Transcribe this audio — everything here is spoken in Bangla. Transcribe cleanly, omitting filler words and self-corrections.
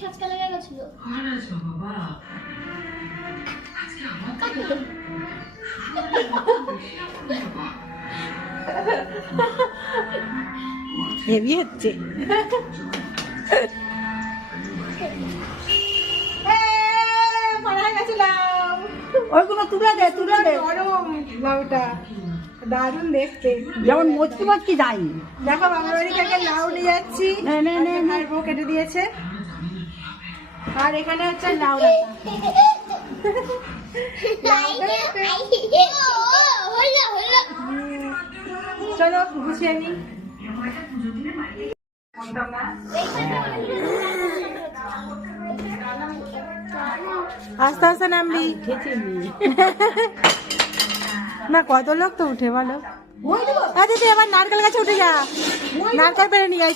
খাঁচকা লেগে গেছিল। হেভি হচ্ছে। ওইগুলো তুলে দে, তুলে দে। গরম লাউটা দারুণ দেখতে, যেমন মচকি মচকি যাই। দেখো বাবার বাড়ি থেকে লাউ নিয়ে যাচ্ছি, ভাই বউ কেটে দিয়েছে। আর এখানে হচ্ছে লাউ চলো গুছিয়ে নি। আস্তে আস্তে নামবি না, কত লোক তো উঠে বলো। আচ্ছা তুই এবার নারকেল গাছে উঠে যা, নারকেল পেরে নিয়ে আয়।